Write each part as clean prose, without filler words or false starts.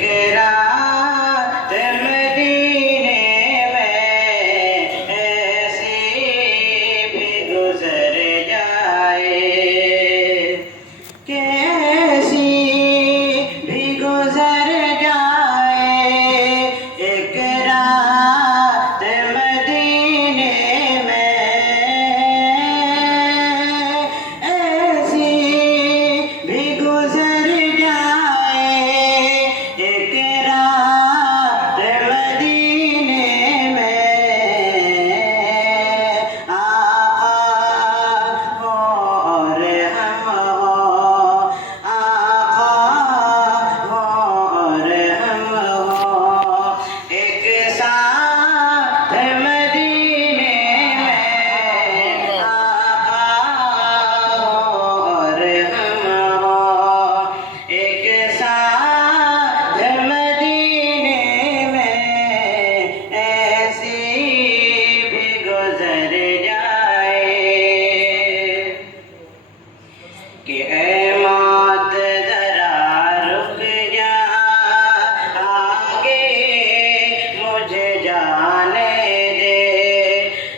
رات مدینے میں ایسی بھی گزر جائے، کیسی بھی گزر جائے، ایک رات مدینے میں ایسی بھی گزر جائے، ایک رات مدینے میں آقا ہو اور ہم ہو، آقا ہو اور ہم ہو، ایک ساتھ مدینے میں آقا ہو اور ہم ہو، ایک ساتھ مدینے میں ایسی بھی گزر جائے کہ اے موت ذرا رک جا، آگے مجھے جانے دے،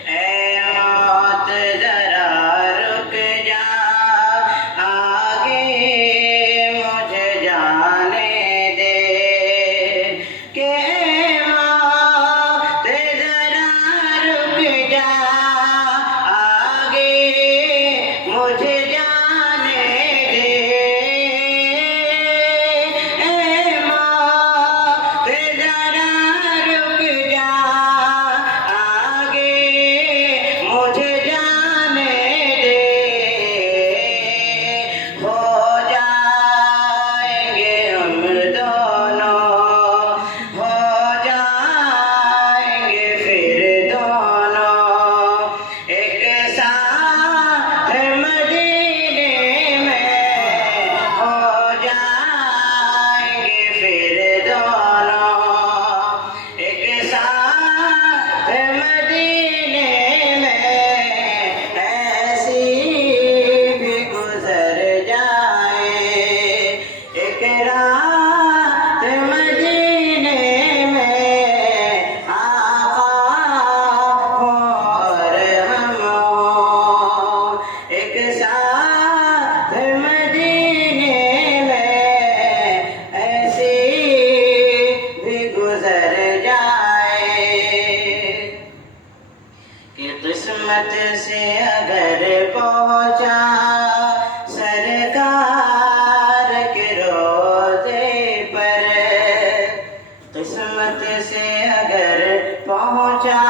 اے موت ذرا رک جا، آگے مجھے جانے دے، کہ اے موت ذرا رک جا، آگے مجھے جانے دے، اے موت ذرا رک جا، آگے مجھے جانے دے، ہو جائیں گے ہم دونوں، ہو جائیں گے پھر دونوں، ایک ساتھ مدینے میں ہو جائیں گے پھر دونوں، ایک ساتھ مدینے میں ایسی بھی گزر جائے، ایک رات مدینے میں آقا ہو اور ہم ہو، ایک ساتھ مدینے میں ایسی بھی گزر جائے، کہ قسمت سے اگر پہنچا سرکار کے روضے پر، قسمت سے اگر پہنچا